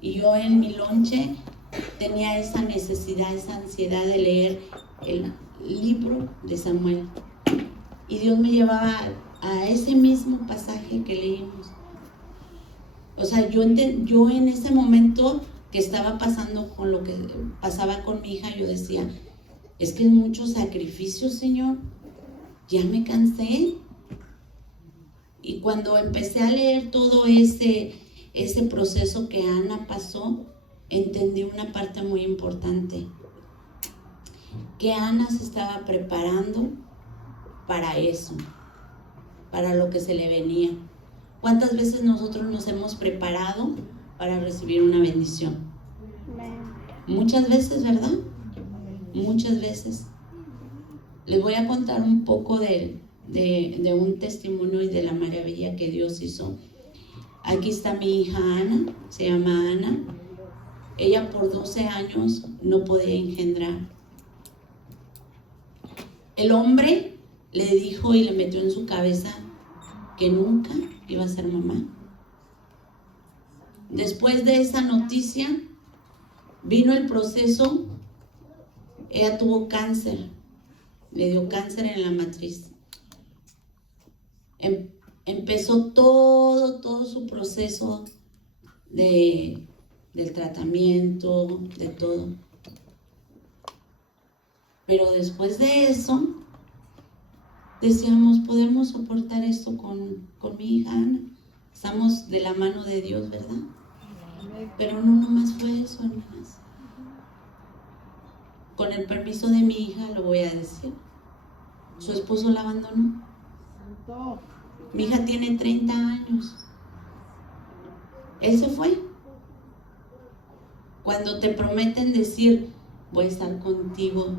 Y yo en mi lonche tenía esa necesidad, esa ansiedad de leer el libro de Samuel. Y Dios me llevaba a ese mismo pasaje que leímos. O sea, yo en ese momento que estaba pasando con lo que pasaba con mi hija, yo decía, es que es mucho sacrificio, Señor, ya me cansé. Y cuando empecé a leer todo ese proceso que Ana pasó, entendí una parte muy importante, que Ana se estaba preparando para eso, para lo que se le venía. ¿Cuántas veces nosotros nos hemos preparado para recibir una bendición? Muchas veces, ¿verdad? Muchas veces. Les voy a contar un poco de un testimonio y de la maravilla que Dios hizo. Aquí está mi hija Ana, se llama Ana. Ella por 12 años no podía engendrar. El hombre le dijo y le metió en su cabeza que nunca iba a ser mamá. Después de esa noticia vino el proceso. Ella tuvo cáncer, le dio cáncer en la matriz. Empezó todo su proceso del tratamiento, de todo. Pero después de eso, decíamos, podemos soportar esto con mi hija Ana. Estamos de la mano de Dios, ¿verdad? Pero no nomás fue eso, hermanas. Con el permiso de mi hija lo voy a decir. Su esposo la abandonó. Mi hija tiene 30 años. Él se fue. Cuando te prometen decir, voy a estar contigo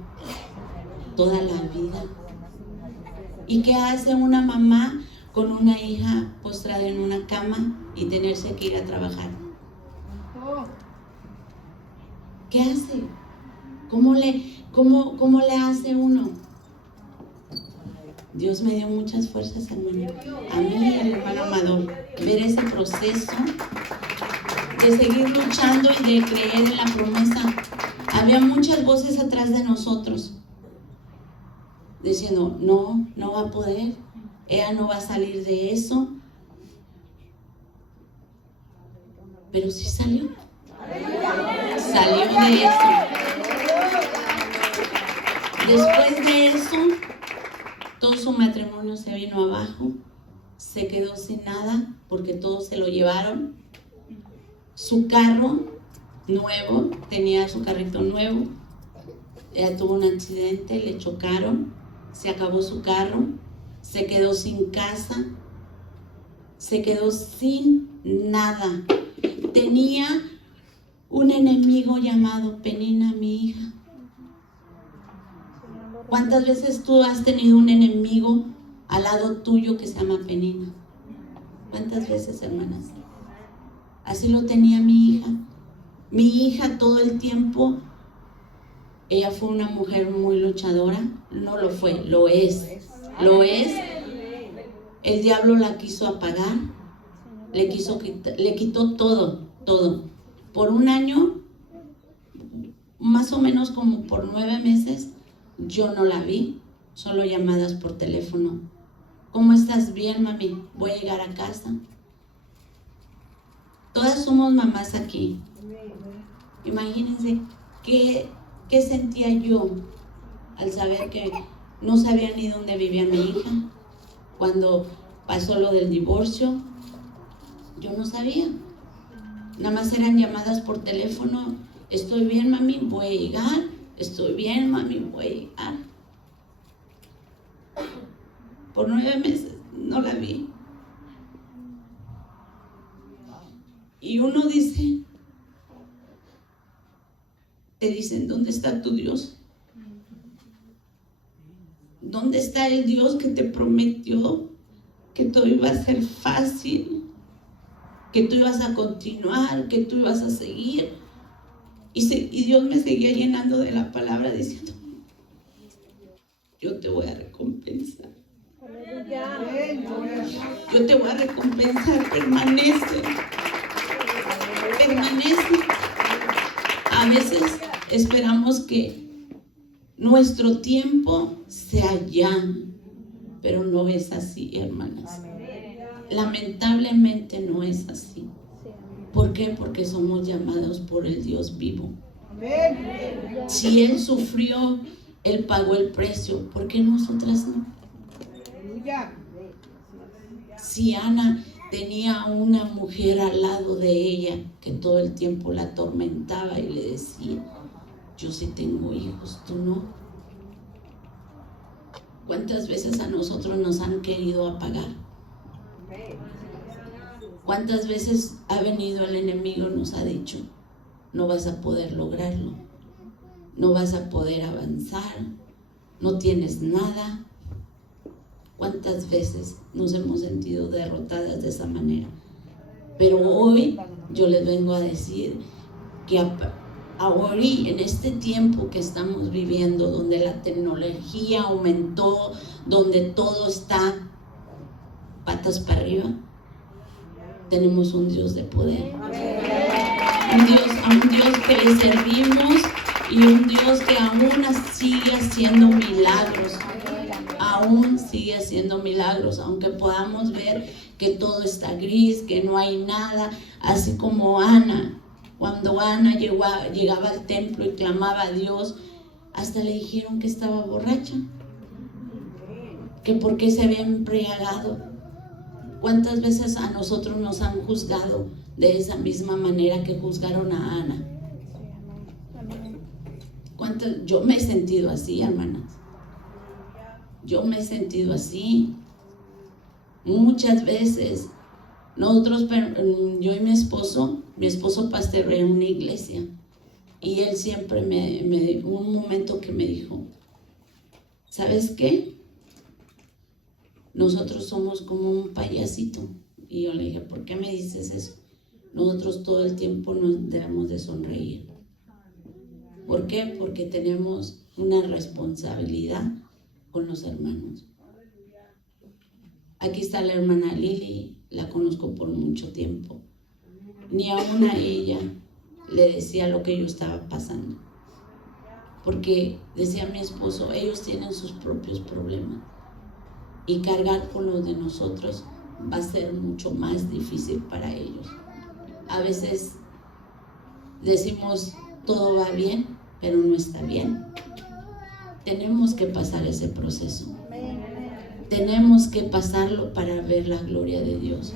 toda la vida. ¿Y qué hace una mamá con una hija postrada en una cama y tenerse que ir a trabajar? ¿Qué hace? ¿Cómo le hace uno? Dios me dio muchas fuerzas, hermano. A mí y al hermano Amador. Ver ese proceso de seguir luchando y de creer en la promesa. Había muchas voces atrás de nosotros diciendo, no va a poder, ella no va a salir de eso. Pero sí salió. Salió de eso. Después de eso, todo su matrimonio se vino abajo, se quedó sin nada porque todo se lo llevaron. Su carro nuevo, tenía su carrito nuevo, ella tuvo un accidente, le chocaron, se acabó su carro, se quedó sin casa, se quedó sin nada. Tenía un enemigo llamado Penina, mi hija. ¿Cuántas veces tú has tenido un enemigo al lado tuyo que se llama Penina? ¿Cuántas veces, hermanas? Así lo tenía mi hija. Mi hija todo el tiempo, ella fue una mujer muy luchadora. No lo fue, lo es. Lo es. El diablo la quiso apagar. Le quitó todo. Por un año, más o menos como por 9 meses, yo no la vi, solo llamadas por teléfono. ¿Cómo estás? Bien, mami, voy a llegar a casa. Todas somos mamás aquí. Imagínense qué sentía yo al saber que no sabía ni dónde vivía mi hija. Cuando pasó lo del divorcio, yo no sabía. Nada más eran llamadas por teléfono. Estoy bien, mami, voy a llegar. Estoy bien, mami, voy a llegar. Por 9 meses no la vi. Y uno dice, te dicen, ¿dónde está tu Dios? ¿Dónde está el Dios que te prometió que todo iba a ser fácil? Que tú ibas a continuar, que tú ibas a seguir. Y Dios me seguía llenando de la palabra diciendo, yo te voy a recompensar. Yo te voy a recompensar, permanece. permanece. A veces esperamos que nuestro tiempo sea ya, pero no es así, hermanas. Lamentablemente no es así. ¿Por qué? Porque somos llamados por el Dios vivo. Si Él sufrió, Él pagó el precio, ¿por qué nosotras no? Si Ana tenía una mujer al lado de ella que todo el tiempo la atormentaba y le decía: yo sí tengo hijos, tú no. ¿Cuántas veces a nosotros nos han querido apagar? ¿Cuántas veces ha venido el enemigo y nos ha dicho: no vas a poder lograrlo, no vas a poder avanzar, no tienes nada? ¿Cuántas veces nos hemos sentido derrotadas de esa manera? Pero hoy yo les vengo a decir que ahora, en este tiempo que estamos viviendo, donde la tecnología aumentó, donde todo está patas para arriba, tenemos un Dios de poder. A un Dios que le servimos, y un Dios que aún sigue haciendo milagros. Aún sigue haciendo milagros, aunque podamos ver que todo está gris, que no hay nada. Así como Ana, cuando Ana llegaba al templo y clamaba a Dios, hasta le dijeron que estaba borracha, que por qué se había embriagado. ¿Cuántas veces a nosotros nos han juzgado de esa misma manera que juzgaron a Ana? Yo me he sentido así, hermanas. Yo me he sentido así. Muchas veces, nosotros, yo y mi esposo pastorea en una iglesia, y él siempre hubo un momento que me dijo: ¿sabes qué? Nosotros somos como un payasito. Y yo le dije: ¿por qué me dices eso? Nosotros todo el tiempo nos debemos de sonreír. ¿Por qué? Porque tenemos una responsabilidad con los hermanos. Aquí está la hermana Lili, la conozco por mucho tiempo. Ni aún a ella le decía lo que yo estaba pasando, porque decía mi esposo: ellos tienen sus propios problemas, y cargar con los de nosotros va a ser mucho más difícil para ellos. A veces decimos: todo va bien, pero no está bien. Tenemos que pasar ese proceso. Tenemos que pasarlo para ver la gloria de Dios.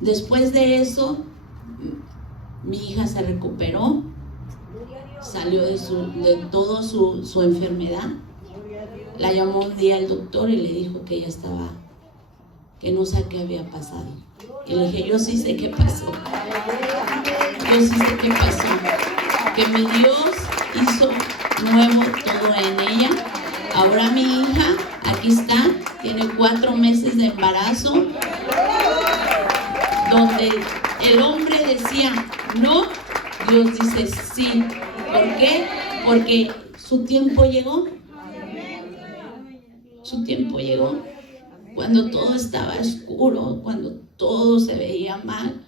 Después de eso, mi hija se recuperó, salió de toda su enfermedad. La llamó un día el doctor y le dijo que ella estaba, que no sé qué había pasado. Y le dije: yo sí sé qué pasó. Yo sí sé qué pasó. Que mi Dios hizo nuevo todo en ella. Ahora mi hija, aquí está, tiene 4 meses de embarazo, donde el hombre decía no, Dios dice sí. ¿Por qué? Porque su tiempo llegó. Su tiempo llegó. Cuando todo estaba oscuro, cuando todo se veía mal,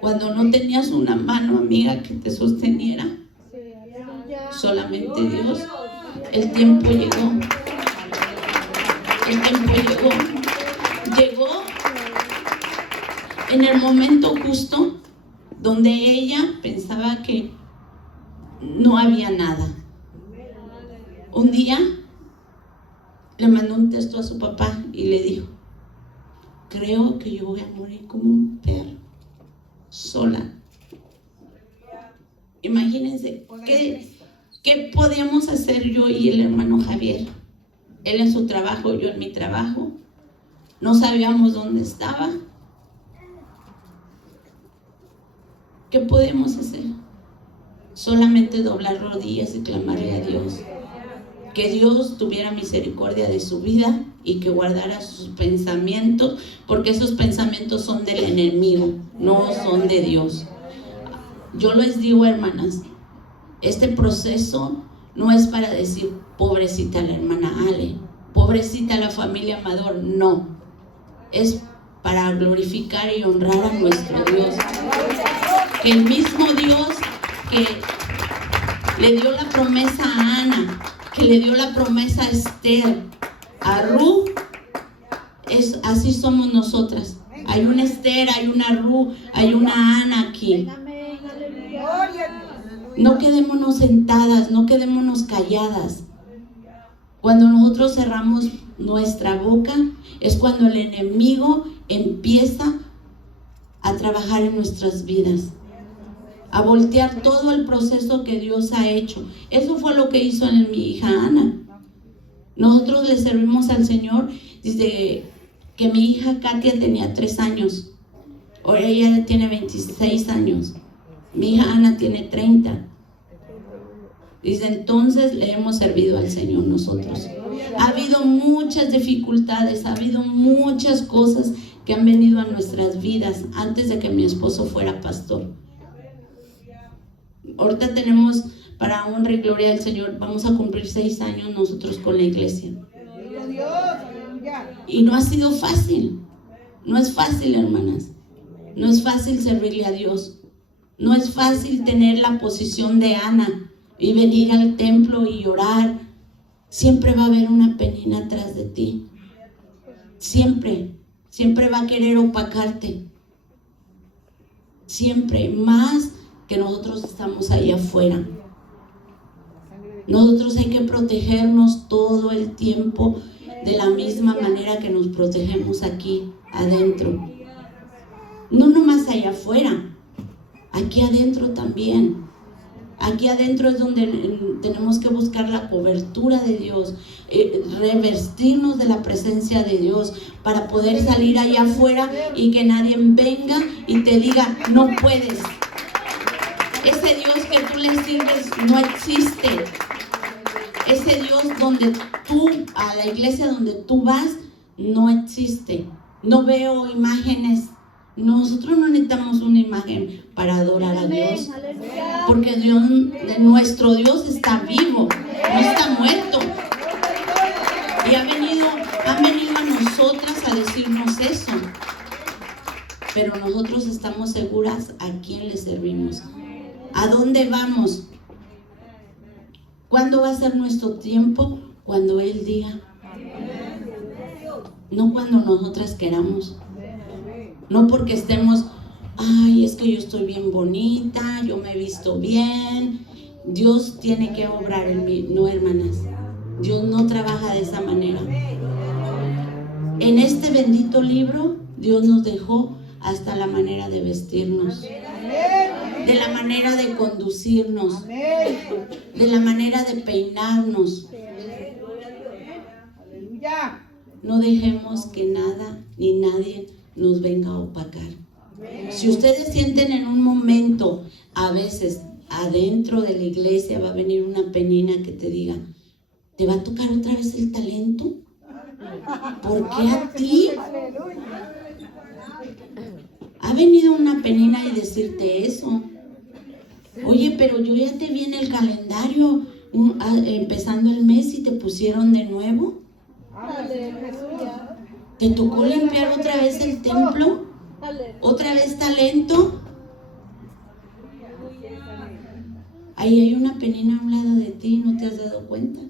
cuando no tenías una mano amiga que te sosteniera, solamente Dios. El tiempo llegó. El tiempo llegó. Llegó en el momento justo, donde ella pensaba que no había nada. Un día le mandó un texto a su papá y le dijo: creo que yo voy a morir como un perro, sola. Imagínense, ¿qué podíamos hacer yo y el hermano Javier? Él en su trabajo, yo en mi trabajo. No sabíamos dónde estaba. ¿Qué podemos hacer? Solamente doblar rodillas y clamarle a Dios. Que Dios tuviera misericordia de su vida y que guardara sus pensamientos, porque esos pensamientos son del enemigo, no son de Dios. Yo les digo, hermanas, este proceso no es para decir pobrecita la hermana Ale, pobrecita la familia Amador, no. Es para glorificar y honrar a nuestro Dios. Que el mismo Dios que le dio la promesa a Ana, que le dio la promesa a Esther, a Ruth, así somos nosotras. Hay una Esther, hay una Ruth, hay una Ana aquí. No quedémonos sentadas, no quedémonos calladas. Cuando nosotros cerramos nuestra boca, es cuando el enemigo empieza a trabajar en nuestras vidas, a voltear todo el proceso que Dios ha hecho. Eso fue lo que hizo en mi hija Ana. Nosotros le servimos al Señor desde que mi hija Katia tenía 3 años. Ahora ella tiene 26 años. Mi hija Ana tiene 30. Desde entonces le hemos servido al Señor nosotros. Ha habido muchas dificultades, ha habido muchas cosas que han venido a nuestras vidas antes de que mi esposo fuera pastor. Ahorita tenemos, para honra y gloria al Señor, vamos a cumplir 6 años nosotros con la iglesia. Y no ha sido fácil. No es fácil, hermanas. No es fácil servirle a Dios. No es fácil tener la posición de Ana y venir al templo y orar. Siempre va a haber una penina atrás de ti. Siempre va a querer opacarte. Siempre, más que nosotros estamos ahí afuera. Nosotros hay que protegernos todo el tiempo de la misma manera que nos protegemos aquí adentro. No nomás allá afuera, aquí adentro también. Aquí adentro es donde tenemos que buscar la cobertura de Dios, revestirnos de la presencia de Dios para poder salir allá afuera y que nadie venga y te diga, no puedes. Ese Dios que tú le sirves no existe. Ese Dios donde tú, a la iglesia donde tú vas, no existe. No veo imágenes. Nosotros no necesitamos una imagen para adorar a Dios, porque nuestro Dios está vivo, no está muerto. Y han venido a nosotras a decirnos eso. Pero nosotros estamos seguras a quién le servimos, a dónde vamos. ¿Cuándo va a ser nuestro tiempo? Cuando Él diga. No cuando nosotras queramos. No porque estemos, ay, es que yo estoy bien bonita, yo me he visto bien. Dios tiene que obrar en mí. No, hermanas, Dios no trabaja de esa manera. En este bendito libro, Dios nos dejó hasta la manera de vestirnos, de la manera de conducirnos, de la manera de peinarnos. No dejemos que nada ni nadie nos venga a opacar. Si ustedes sienten en un momento, a veces adentro de la iglesia va a venir una penina que te diga, ¿te va a tocar otra vez el talento? ¿Por qué a ti? Ha venido una penina y decirte eso. Oye, pero yo ya te vi en el calendario empezando el mes y te pusieron de nuevo. ¿Te tocó limpiar otra vez el templo? ¿Otra vez talento? Ahí hay una penina a un lado de ti, ¿no te has dado cuenta?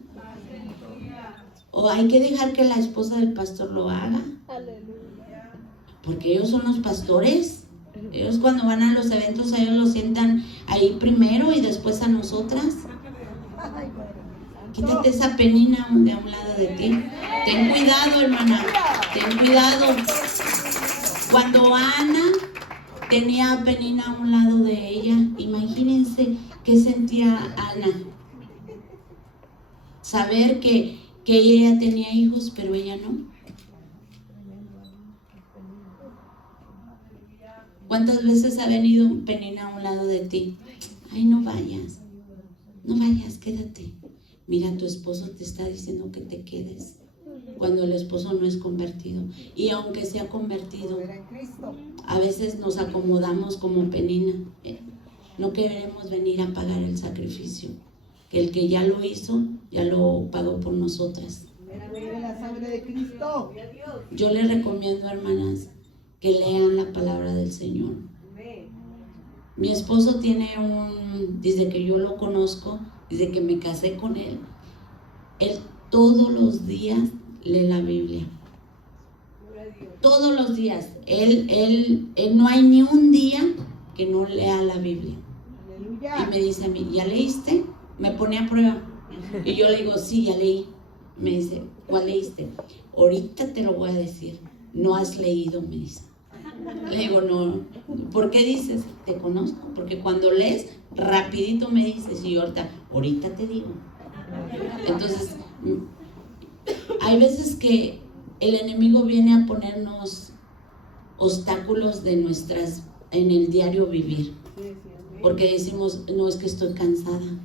O hay que dejar que la esposa del pastor lo haga. Porque ellos son los pastores. Ellos cuando van a los eventos, a ellos los sientan ahí primero y después a nosotras. Quítate esa penina de a un lado de ti. Ten cuidado, hermana. Ten cuidado. Cuando Ana tenía a Penina a un lado de ella, imagínense qué sentía Ana. Saber que ella tenía hijos, pero ella no. ¿Cuántas veces ha venido Penina a un lado de ti? Ay, no vayas. No vayas, quédate. Mira, tu esposo te está diciendo que te quedes. Cuando el esposo no es convertido. Y aunque sea convertido, a veces nos acomodamos como Penina. No queremos venir a pagar el sacrificio. Que el que ya lo hizo, ya lo pagó por nosotras. Yo les recomiendo, hermanas, que lean la palabra del Señor. Mi esposo tiene desde que yo lo conozco, desde que me casé con él todos los días lee la Biblia. Todos los días. Él no hay ni un día que no lea la Biblia. Y me dice a mí, ¿ya leíste? Me pone a prueba. Y yo le digo, sí, ya leí. Me dice, ¿cuál leíste? Ahorita te lo voy a decir. No has leído, me dice. Le digo, no. ¿Por qué dices? Te conozco. Porque cuando lees, rapidito me dices. Y yo ahorita te digo. Entonces, hay veces que el enemigo viene a ponernos obstáculos en el diario vivir. Porque decimos, no, es que estoy cansada.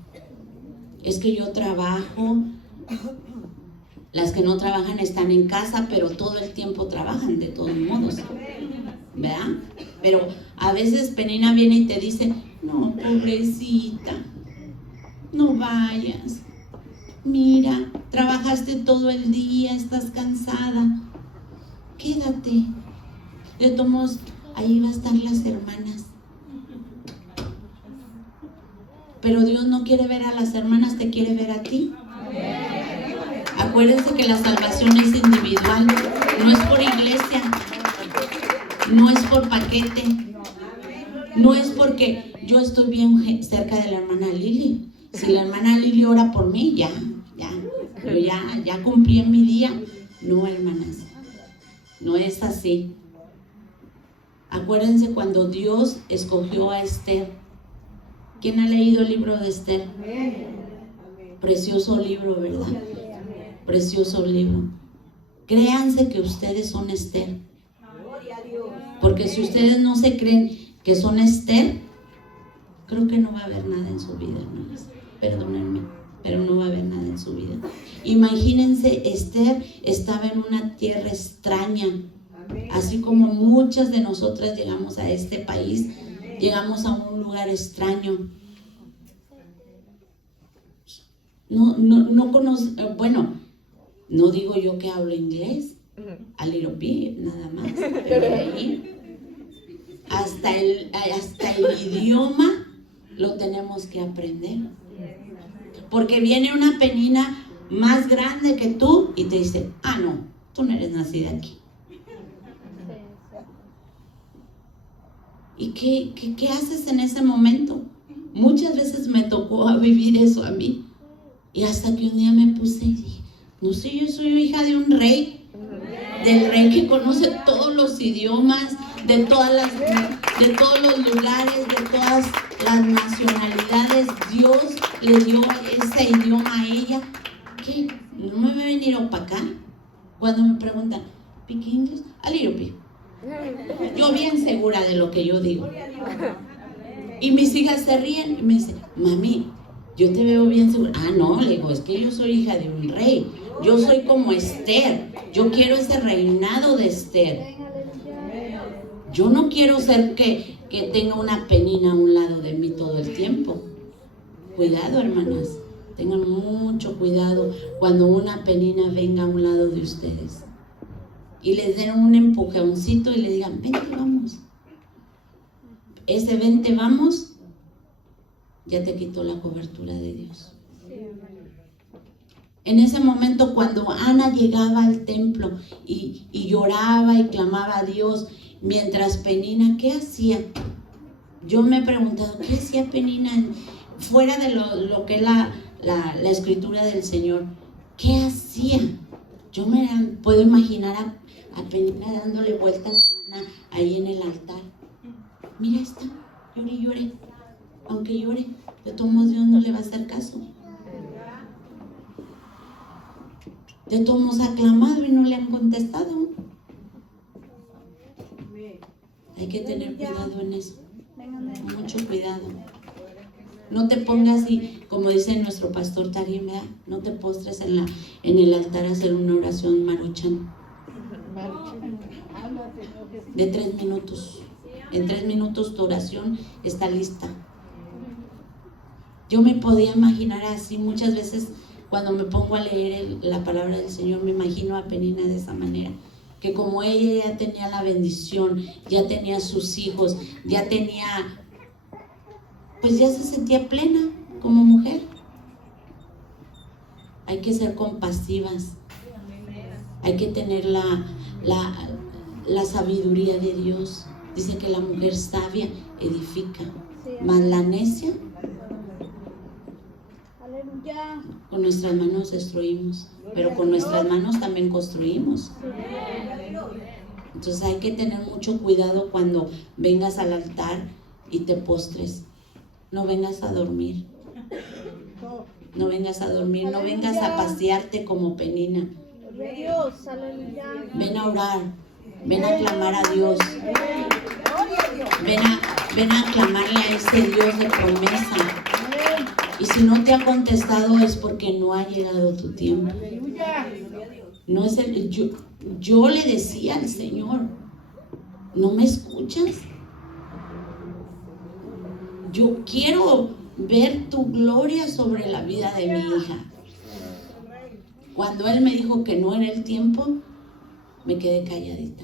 Es que yo trabajo. Las que no trabajan están en casa, pero todo el tiempo trabajan, de todos modos. ¿Verdad? Pero a veces Penina viene y te dice, no, pobrecita, no vayas. Mira, trabajaste todo el día, estás cansada. Quédate. De todos modos, ahí va a estar las hermanas. Pero Dios no quiere ver a las hermanas, te quiere ver a ti. Acuérdense que la salvación es individual, no es por iglesia, no es por paquete, no es porque yo estoy bien cerca de la hermana Lili. Si la hermana Lili ora por mí, yo ya cumplí en mi día. No, hermanas, no es así. Acuérdense cuando Dios escogió a Esther. ¿Quién ha leído el libro de Esther? Precioso libro, ¿verdad? Precioso libro. Créanse que ustedes son Esther. Porque si ustedes no se creen que son Esther, creo que no va a haber nada en su vida, hermanas. Perdónenme, pero no va a haber nada en su vida. Imagínense, Esther estaba en una tierra extraña. Así como muchas de nosotras llegamos a este país, llegamos a un lugar extraño. No conozco, bueno, no digo yo que hablo inglés, a little bit, nada más, pero de ahí hasta el idioma lo tenemos que aprender. Porque viene una Penina más grande que tú y te dice, no, tú no eres nacida aquí. ¿Y qué haces en ese momento? Muchas veces me tocó vivir eso a mí. Y hasta que un día me puse y dije, no sé, yo soy hija de un rey, del rey que conoce todos los idiomas, de todos los lugares, de todas las nacionalidades. Dios le dio ese idioma a ella. ¿Qué? ¿No me va a venir a opacar? Cuando me preguntan, ¿speak English? A little bit. Yo bien segura de lo que yo digo. Y mis hijas se ríen y me dicen, mami, yo te veo bien segura. No, le digo, es que yo soy hija de un rey. Yo soy como Esther. Yo quiero ese reinado de Esther. Yo no quiero ser que tenga una Penina a un lado de mí todo el tiempo. Cuidado, hermanas. Tengan mucho cuidado cuando una Penina venga a un lado de ustedes. Y les den un empujoncito y le digan, vente, vamos. Ese vente, vamos, ya te quitó la cobertura de Dios. En ese momento, cuando Ana llegaba al templo y lloraba y clamaba a Dios, mientras Penina, ¿qué hacía? Yo me he preguntado, ¿qué hacía Penina fuera de lo que es la escritura del Señor? ¿Qué hacía? Yo me puedo imaginar a Penina dándole vueltas a Ana ahí en el altar. Mira esta, llore y llore. Aunque llore, de todos modos Dios no le va a hacer caso. De todos modos ha clamado y no le han contestado. Hay que tener cuidado en eso. Mucho cuidado. No te pongas y, como dice nuestro pastor Tarim, no te postres en el altar a hacer una oración maruchan. De 3 minutos. En 3 minutos tu oración está lista. Yo me podía imaginar así muchas veces cuando me pongo a leer la palabra del Señor, me imagino a Penina de esa manera. que como ella ya tenía la bendición, ya tenía sus hijos, ya tenía, pues ya se sentía plena como mujer. Hay que ser compasivas, hay que tener la sabiduría de Dios. Dice que la mujer sabia edifica, mas la necia, con nuestras manos destruimos, pero con nuestras manos también construimos. Entonces hay que tener mucho cuidado cuando vengas al altar y te postres. No vengas a dormir. No vengas a dormir, no vengas a pasearte como Penina. Ven a orar, ven a clamar a Dios. Ven a clamarle a ese Dios de promesa. Y si no te ha contestado es porque no ha llegado tu tiempo. No es yo le decía al Señor, ¿no me escuchas? Yo quiero ver tu gloria sobre la vida de mi hija. Cuando Él me dijo que no era el tiempo, me quedé calladita.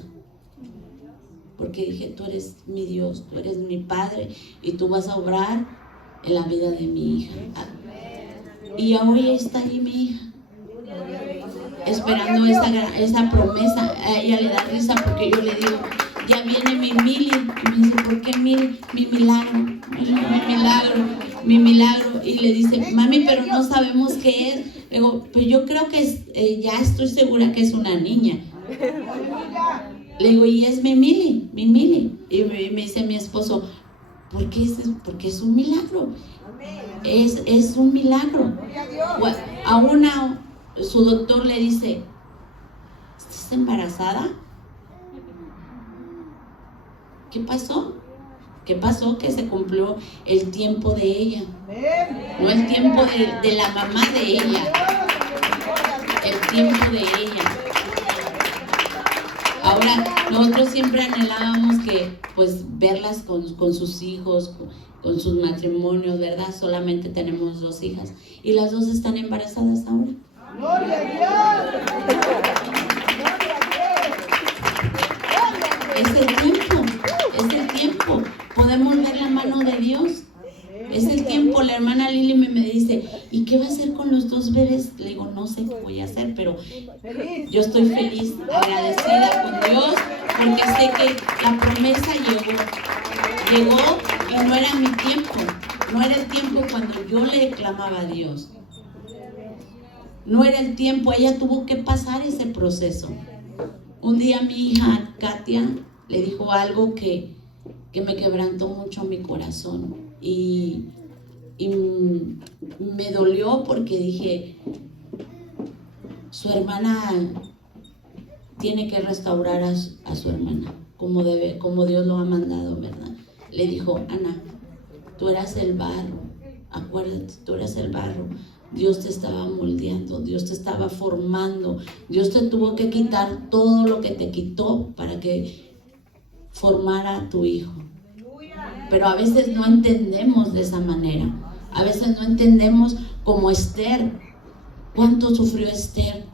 Porque dije, tú eres mi Dios, tú eres mi Padre y tú vas a obrar en la vida de mi hija. Y hoy está ahí mi hija, esperando esa promesa. A ella le da risa porque yo le digo, ya viene mi Mili. Y me dice, ¿por qué Mili? Mi milagro. Y le dice, mami, pero no sabemos qué es. Le digo, pues yo creo que ya estoy segura que es una niña. Le digo, y es mi Mili. Y me dice mi esposo, porque es un milagro. Es un milagro. Su doctor le dice, ¿estás embarazada? ¿Qué pasó? Que se cumplió el tiempo de ella, no el tiempo de la mamá de ella, el tiempo de ella. Ahora, nosotros siempre anhelábamos que, pues, verlas con sus hijos, con sus matrimonios, ¿verdad? Solamente tenemos 2 hijas y las 2 están embarazadas ahora. ¡Gloria a Dios! Es el tiempo. Podemos ver la mano de Dios. Es el tiempo. La hermana Lili me dice, ¿y qué va a hacer con los 2 bebés? Le digo, no sé qué voy a hacer, pero yo estoy feliz, agradecida con Dios, porque sé que la promesa llegó y no era mi tiempo. No era el tiempo cuando yo le clamaba a Dios. No era el tiempo, ella tuvo que pasar ese proceso. Un día mi hija Katia le dijo algo que me quebrantó mucho mi corazón y me dolió porque dije, su hermana tiene que restaurar a su hermana como Dios lo ha mandado, ¿verdad? Le dijo, Ana, tú eras el barro, acuérdate, tú eras el barro. Dios te estaba moldeando, Dios te estaba formando, Dios te tuvo que quitar todo lo que te quitó para que formara a tu hijo. Pero a veces no entendemos de esa manera, a veces no entendemos como Esther. ¿Cuánto sufrió Esther?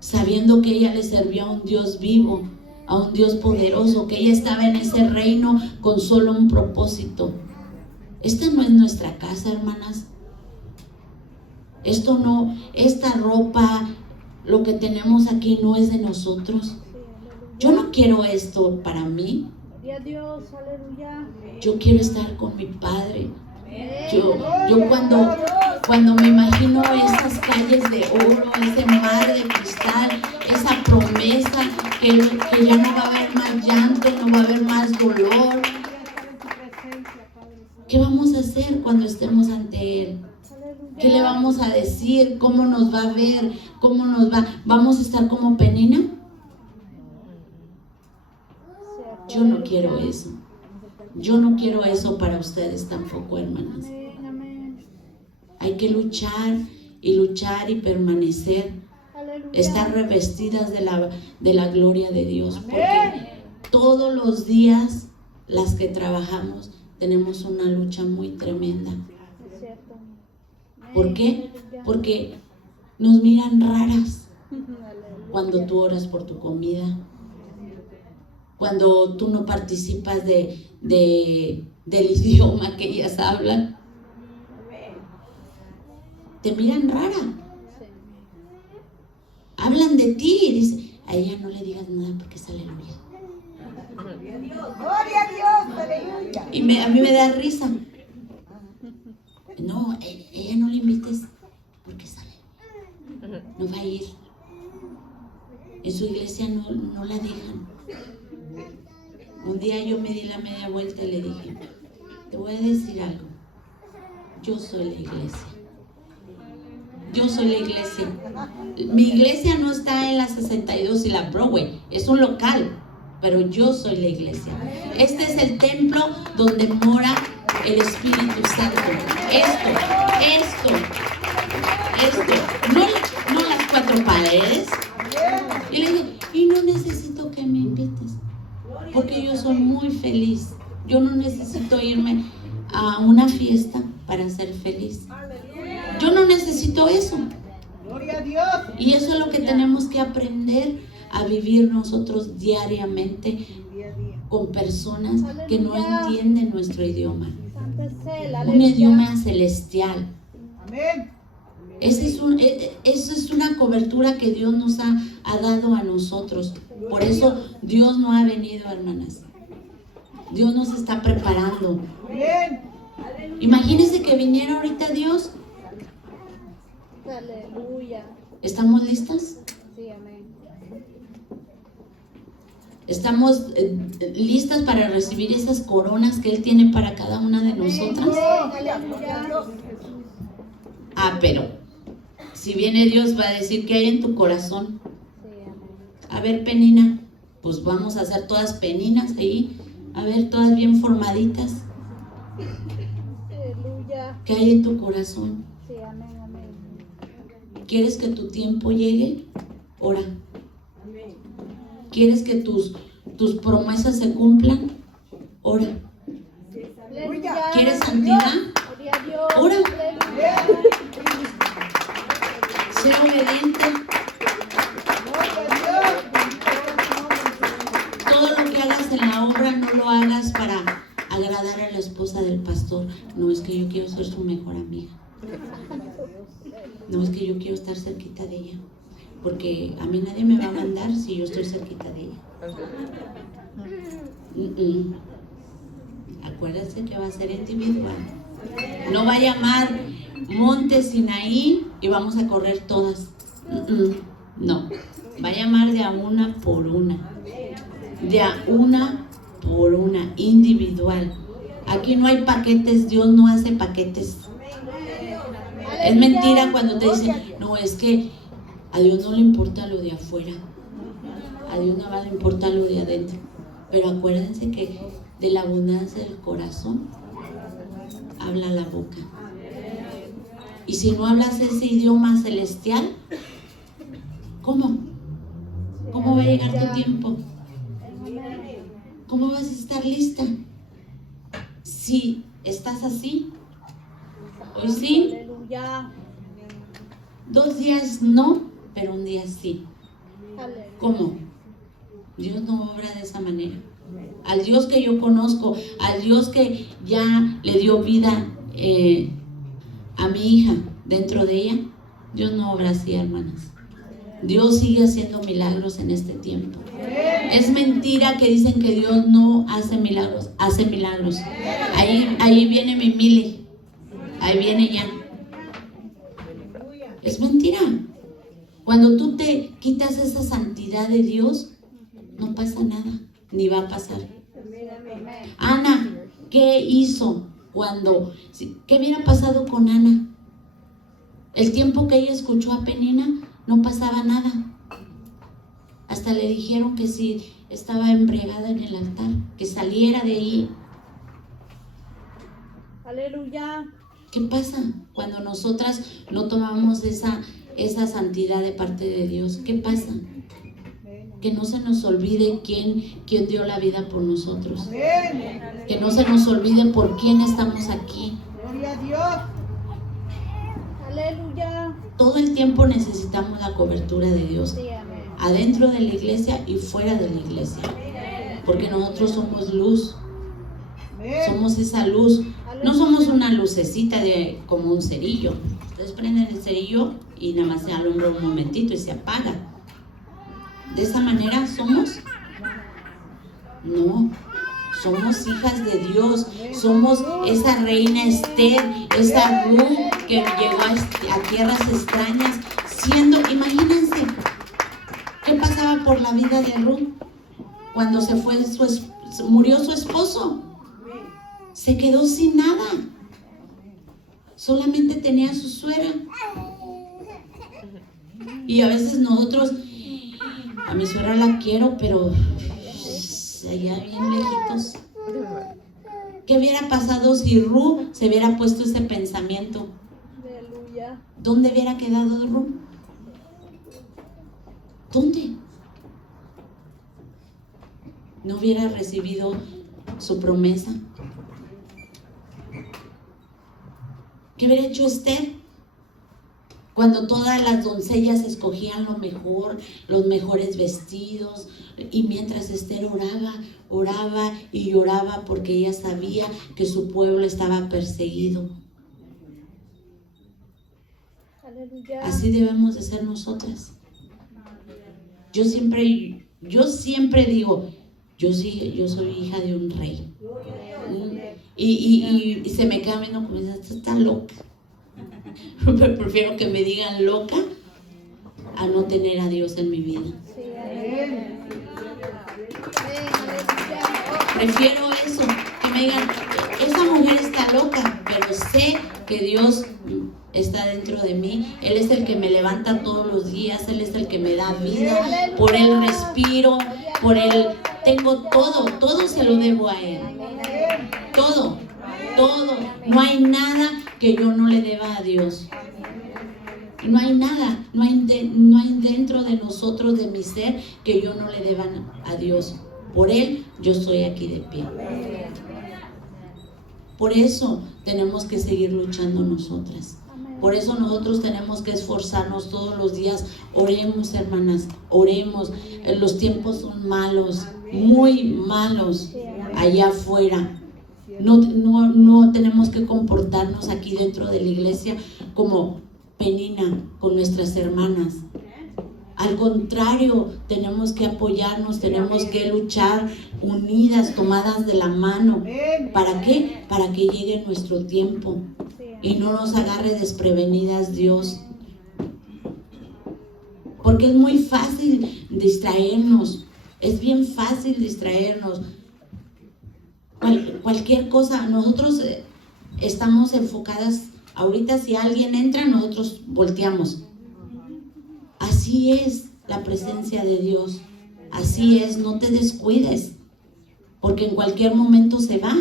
Sabiendo que ella le servía a un Dios vivo, a un Dios poderoso, que ella estaba en ese reino con solo un propósito. Esta no es nuestra casa, hermanas. Esta ropa, lo que tenemos aquí no es de nosotros. Yo no quiero esto para mí. Yo quiero estar con mi Padre. Yo cuando me imagino esas calles de oro, ese mar de cristal, esa promesa que ya no va a haber más llanto, no va a haber más dolor. ¿Qué vamos a hacer cuando estemos ante Él? ¿Qué le vamos a decir? ¿Cómo nos va a ver? ¿Vamos a estar como Penina? Yo no quiero eso. Yo no quiero eso para ustedes tampoco, hermanas. Hay que luchar y permanecer. Estar revestidas de la gloria de Dios. Porque todos los días, las que trabajamos, tenemos una lucha muy tremenda. ¿Por qué? Porque nos miran raras cuando tú oras por tu comida, cuando tú no participas del idioma que ellas hablan. Te miran rara. Hablan de ti y dicen, a ella no le digas nada porque es aleluya. Gloria a Dios, aleluya. Y a mí me da risa. No, ella no le invites porque sale. No va a ir. En su iglesia no la dejan. Un día yo me di la media vuelta y le dije, te voy a decir algo. Yo soy la iglesia. Yo soy la iglesia. Mi iglesia no está en la 62 y la Broadway. Es un local. Pero yo soy la iglesia. Este es el templo donde mora el Espíritu Santo. Esto. No las cuatro paredes. Y le dije, y no necesito que me invites. Porque yo soy muy feliz. Yo no necesito irme a una fiesta para ser feliz. Yo no necesito eso. Gloria a Dios. Y eso es lo que tenemos que aprender a vivir nosotros diariamente con personas que no entienden nuestro idioma. Un idioma celestial. Amén. Esa es una cobertura que Dios nos ha dado a nosotros. Por eso Dios no ha venido, hermanas. Dios nos está preparando. Bien. Imagínense que viniera ahorita Dios. Aleluya. ¿Estamos listas? Sí, amén. ¿Estamos listas para recibir esas coronas que Él tiene para cada una de nosotras? Pero si viene Dios va a decir, ¿qué hay en tu corazón? A ver, Penina, pues vamos a hacer todas peninas ahí. A ver, todas bien formaditas. Aleluya. ¿Qué hay en tu corazón? Sí, amén, amén. ¿Quieres que tu tiempo llegue? Ora. ¿Quieres que tus promesas se cumplan? Ora. Aleluya. ¿Quieres santidad? Gloria a Dios. Ora. Aleluya. Sé obediente. Todo lo que hagas en la obra no lo hagas para agradar a la esposa del pastor. No, es que yo quiero ser su mejor amiga. No, es que yo quiero estar cerquita de ella. Porque a mí nadie me va a mandar si yo estoy cerquita de ella. Acuérdense que va a ser individual. No va a llamar Monte Sinaí y vamos a correr todas. No. Va a llamar de a una por una. De a una por una, individual. Aquí no hay paquetes, Dios no hace paquetes. Es mentira cuando te dicen, no, es que a Dios no le importa lo de afuera. A Dios no le importa lo de adentro. Pero acuérdense que de la abundancia del corazón habla la boca. Y si no hablas ese idioma celestial, ¿cómo? ¿Cómo va a llegar tu tiempo? ¿Cómo vas a estar lista? Si estás así, hoy sí, Aleluya. 2 días no, pero un día sí. Aleluya. ¿Cómo? Dios no obra de esa manera. Al Dios que yo conozco, al Dios que ya le dio vida a mi hija dentro de ella, Dios no obra así, hermanas. Dios sigue haciendo milagros en este tiempo. Es mentira que dicen que Dios no hace milagros. Hace milagros. Ahí viene mi Mili. Ahí viene ya. Es mentira. Cuando tú te quitas esa santidad de Dios, no pasa nada, ni va a pasar. Ana, ¿qué hizo qué hubiera pasado con Ana? El tiempo que ella escuchó a Penina, no pasaba nada. Hasta le dijeron que si estaba embriagada en el altar, que saliera de ahí. Aleluya. ¿Qué pasa cuando nosotras no tomamos esa santidad de parte de Dios? ¿Qué pasa? Que no se nos olvide quién dio la vida por nosotros. Que no se nos olvide por quién estamos aquí. Gloria a Dios. Aleluya. Todo el tiempo necesitamos la cobertura de Dios. Sí, amén. adentro de la iglesia y fuera de la iglesia. Porque nosotros somos luz, somos esa luz. No somos una lucecita como un cerillo. Ustedes prenden el cerillo y nada más se alumbra un momentito y se apaga. ¿De esa manera somos? No, somos hijas de Dios. Somos esa reina Esther, esa Ruth que llegó a tierras extrañas siendo, imagínense, ¿qué pasaba por la vida de Ruth? Cuando se fue murió su esposo, se quedó sin nada, solamente tenía a su suegra. Y a veces nosotros, a mi suegra la quiero, pero allá bien lejitos. ¿Qué hubiera pasado si Ruth se hubiera puesto ese pensamiento? Aleluya. ¿Dónde hubiera quedado Ruth? ¿Dónde? No hubiera recibido su promesa. ¿Qué hubiera hecho Esther? Cuando todas las doncellas escogían lo mejor, los mejores vestidos, y mientras Esther oraba y lloraba porque ella sabía que su pueblo estaba perseguido. Aleluya. Así debemos de ser nosotras. Yo siempre digo, yo soy hija de un rey. Y se me queda viendo como, esta está loca. Prefiero que me digan loca a no tener a Dios en mi vida. Sí, amén. Prefiero eso, que me digan, esa mujer está loca, pero sé que Dios está dentro de mí. Él es el que me levanta todos los días, Él es el que me da vida, por Él respiro, por Él tengo todo se lo debo a Él. Todo. No hay nada que yo no le deba a Dios. No hay nada, no hay dentro de nosotros, de mi ser, que yo no le deba a Dios. Por Él yo estoy aquí de pie. Por eso tenemos que seguir luchando nosotras. Por eso nosotros tenemos que esforzarnos todos los días. Oremos, hermanas, oremos. Los tiempos son malos, muy malos allá afuera. No tenemos que comportarnos aquí dentro de la iglesia como Penina con nuestras hermanas. Al contrario, tenemos que apoyarnos, tenemos que luchar unidas, tomadas de la mano. ¿Para qué? Para que llegue nuestro tiempo y no nos agarre desprevenidas Dios. Porque es muy fácil distraernos, es bien fácil distraernos. Cualquier cosa, nosotros estamos enfocadas. Ahorita si alguien entra, nosotros volteamos. Así es la presencia de Dios. Así es, no te descuides, porque en cualquier momento se va.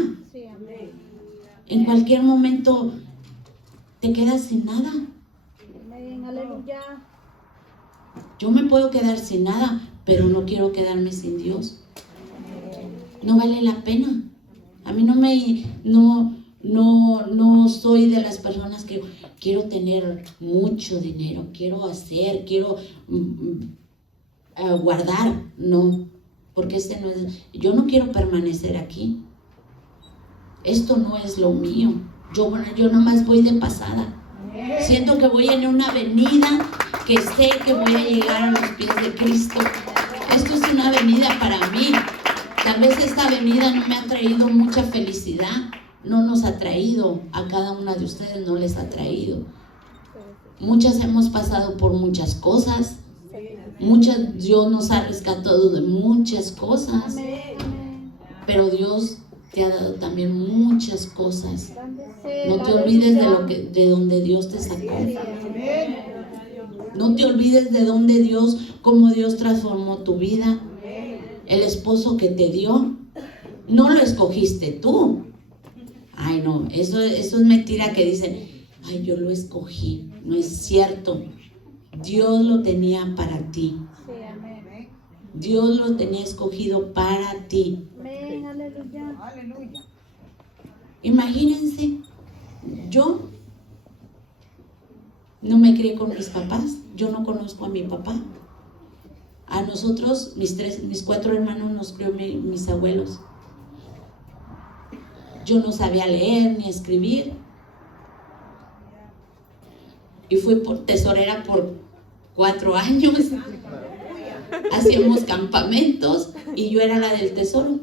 En cualquier momento te quedas sin nada. Aleluya. Yo me puedo quedar sin nada, pero no quiero quedarme sin Dios. No vale la pena. A mí no soy de las personas que quiero tener mucho dinero, quiero guardar, no, porque no es, yo no quiero permanecer aquí. Esto no es lo mío. Yo nomás voy de pasada. Siento que voy en una avenida que sé que voy a llegar a los pies de Cristo. Esto es una avenida para mí. Tal vez esta avenida no me ha traído mucha felicidad. No nos ha traído, a cada una de ustedes no les ha traído. Muchas hemos pasado por muchas cosas. Dios nos ha rescatado de muchas cosas. Pero Dios te ha dado también muchas cosas. No te olvides de donde Dios te sacó. No te olvides de donde Dios, cómo Dios transformó tu vida. El esposo que te dio, no lo escogiste tú. Ay, no, eso es mentira que dicen, ay, yo lo escogí. No es cierto. Dios lo tenía para ti. Dios lo tenía escogido para ti. Amén, aleluya. Imagínense, yo no me crié con mis papás. Yo no conozco a mi papá. A nosotros, mis 4 hermanos, nos crió mis abuelos. Yo no sabía leer ni escribir. Y fui tesorera por 4 años. Hacíamos campamentos y yo era la del tesoro.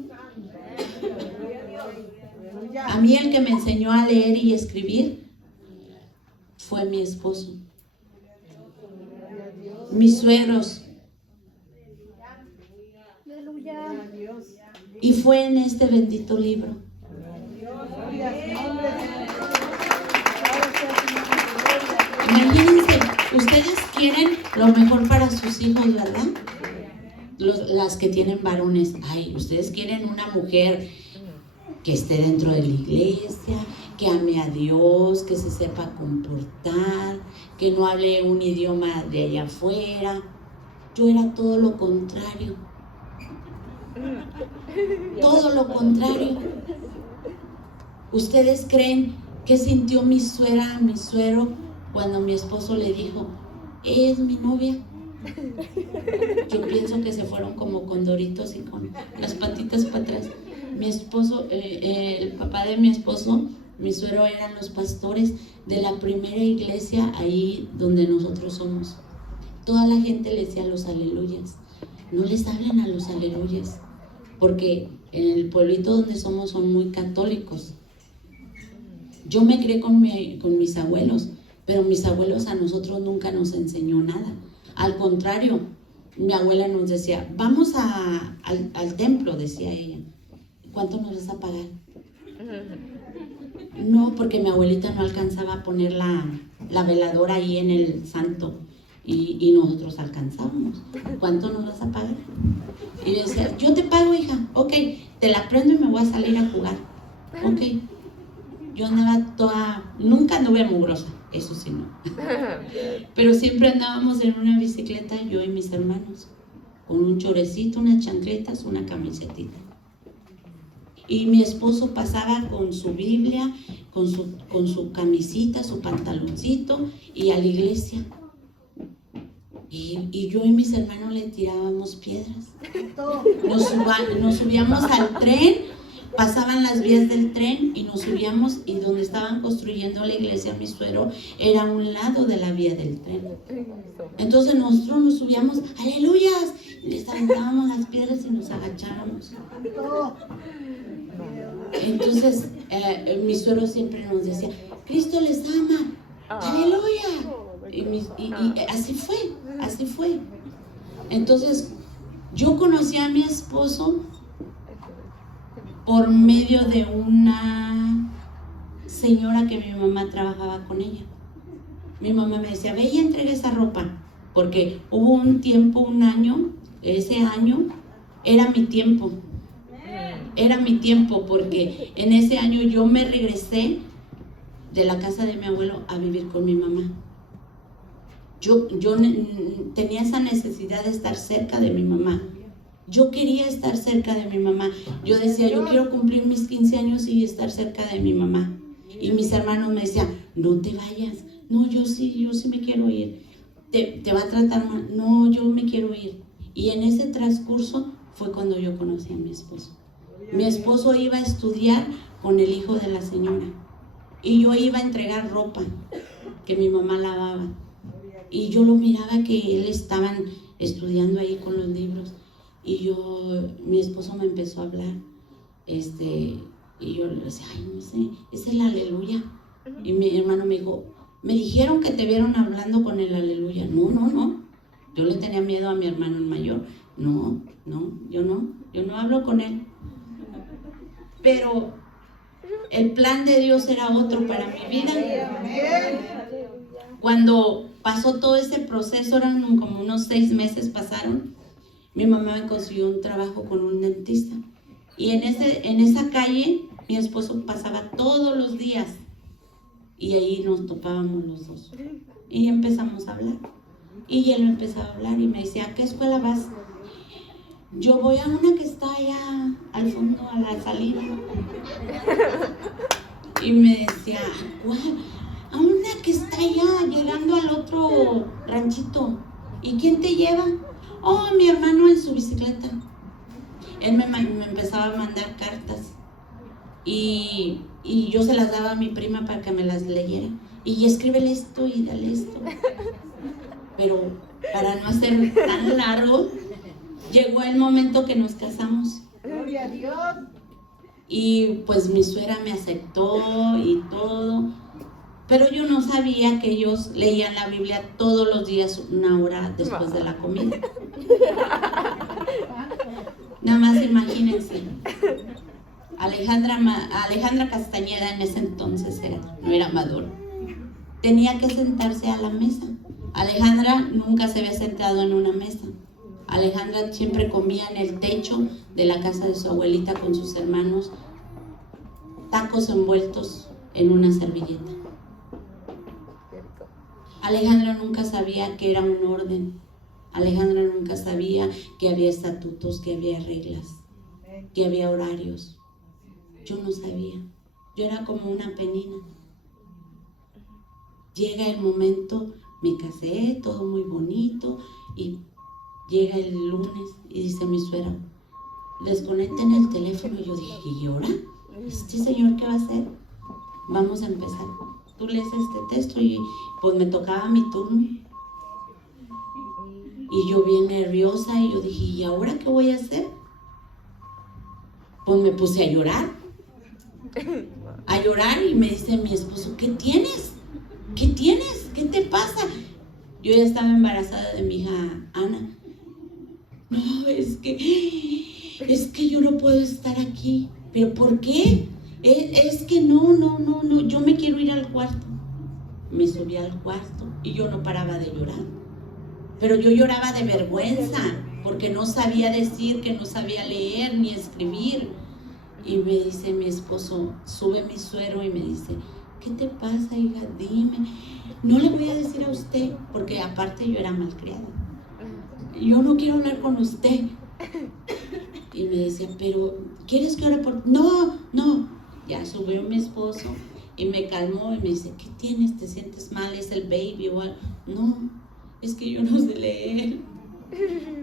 A mí el que me enseñó a leer y escribir fue mi esposo. Mis suegros. Aleluya. Y fue en este bendito libro. Imagínense, ustedes quieren lo mejor para sus hijos, ¿verdad? Las que tienen varones, ay, ustedes quieren una mujer que esté dentro de la iglesia, que ame a Dios, que se sepa comportar, que no hable un idioma de allá afuera. Yo era todo lo contrario. Todo lo contrario. ¿Ustedes creen qué sintió mi suegra, mi suegro, cuando mi esposo le dijo, ella es mi novia? Yo pienso que se fueron como condoritos y con las patitas para atrás. Mi esposo, el papá de mi esposo, mi suegro, eran los pastores de la primera iglesia ahí donde nosotros somos. Toda la gente le decía los aleluyas. No les hablen a los aleluyas, porque en el pueblito donde somos son muy católicos. Yo me crié con mis abuelos, pero mis abuelos a nosotros nunca nos enseñó nada. Al contrario, mi abuela nos decía, vamos al templo, decía ella. ¿Cuánto nos vas a pagar? No, porque mi abuelita no alcanzaba a poner la veladora ahí en el santo y nosotros alcanzábamos. ¿Cuánto nos vas a pagar? Y yo decía, yo te pago, hija. Ok, te la prendo y me voy a salir a jugar. Ok. Yo andaba nunca anduve mugrosa, eso sí no. Pero siempre andábamos en una bicicleta, yo y mis hermanos, con un chorecito, unas chancletas, una camisetita. Y mi esposo pasaba con su Biblia, con su camisita, su pantaloncito, y a la iglesia. Y yo y mis hermanos le tirábamos piedras. Nos subíamos al tren, pasaban las vías del tren y nos subíamos, y donde estaban construyendo la iglesia, mi suegro, era a un lado de la vía del tren. Entonces nosotros nos subíamos, aleluyas, y les aventábamos las piedras y nos agachábamos. Entonces mi suegro siempre nos decía, Cristo les ama, aleluya. Y así fue. Entonces yo conocí a mi esposo por medio de una señora que mi mamá trabajaba con ella. Mi mamá me decía, ve y entrega esa ropa, porque hubo un tiempo, un año, ese año era mi tiempo. Era mi tiempo, porque en ese año yo me regresé de la casa de mi abuelo a vivir con mi mamá. Yo tenía esa necesidad de estar cerca de mi mamá. Yo quería estar cerca de mi mamá. Yo decía, yo quiero cumplir mis 15 años y estar cerca de mi mamá. Y mis hermanos me decían, no te vayas. No, yo sí me quiero ir. Te va a tratar mal. No, yo me quiero ir. Y en ese transcurso fue cuando yo conocí a mi esposo. Mi esposo iba a estudiar con el hijo de la señora. Y yo iba a entregar ropa que mi mamá lavaba. Y yo lo miraba que él estaban estudiando ahí con los libros. Y mi esposo me empezó a hablar. Y yo le decía, ay, no sé, es el aleluya. Y mi hermano me dijo, me dijeron que te vieron hablando con el aleluya. No. Yo le tenía miedo a mi hermano el mayor. No, yo no hablo con él. Pero el plan de Dios era otro para mi vida. Cuando pasó todo ese proceso, eran como unos 6 meses pasaron, mi mamá me consiguió un trabajo con un dentista. Y en esa calle, mi esposo pasaba todos los días. Y ahí nos topábamos los dos. Y empezamos a hablar. Y él me empezaba a hablar y me decía, ¿a qué escuela vas? Yo voy a una que está allá al fondo, a la salida. Y me decía, ¿cuál? A una que está allá, llegando al otro ranchito. ¿Y quién te lleva? Oh, mi hermano en su bicicleta. Él me empezaba a mandar cartas y yo se las daba a mi prima para que me las leyera. Y escríbele esto y dale esto. Pero para no hacer tan largo, llegó el momento que nos casamos. Gloria a Dios. Y pues mi suegra me aceptó y todo. Pero yo no sabía que ellos leían la Biblia todos los días, una hora después de la comida. Nada más imagínense. Alejandra Castañeda en ese entonces no era madura. Tenía que sentarse a la mesa. Alejandra nunca se había sentado en una mesa. Alejandra siempre comía en el techo de la casa de su abuelita con sus hermanos, tacos envueltos en una servilleta. Alejandra nunca sabía que era un orden. Alejandra nunca sabía que había estatutos, que había reglas, que había horarios. Yo no sabía. Yo era como una penina. Llega el momento, me casé, todo muy bonito, y llega el lunes y dice mi suegra, desconecten el teléfono. Yo dije, ¿y ahora? ¿Este señor qué va a hacer? Vamos a empezar. Tú lees este texto y pues me tocaba mi turno. Y yo bien nerviosa y yo dije, ¿y ahora qué voy a hacer? Pues me puse a llorar y me dice mi esposo, ¿qué tienes? ¿Qué tienes? ¿Qué te pasa? Yo ya estaba embarazada de mi hija Ana. No, es que yo no puedo estar aquí. ¿Pero por qué? Es que no, yo me quiero ir al cuarto. Me subí al cuarto y yo no paraba de llorar. Pero yo lloraba de vergüenza, porque no sabía decir, que no sabía leer ni escribir. Y me dice mi esposo, sube mi suegro y me dice, ¿qué te pasa, hija? Dime. No le voy a decir a usted, porque aparte yo era malcriada. Yo no quiero hablar con usted. Y me decía, pero ¿quieres que ore por...? No. Ya subió mi esposo y me calmó y me dice, ¿qué tienes? ¿Te sientes mal? ¿Es el baby o algo? No, es que yo no sé leer.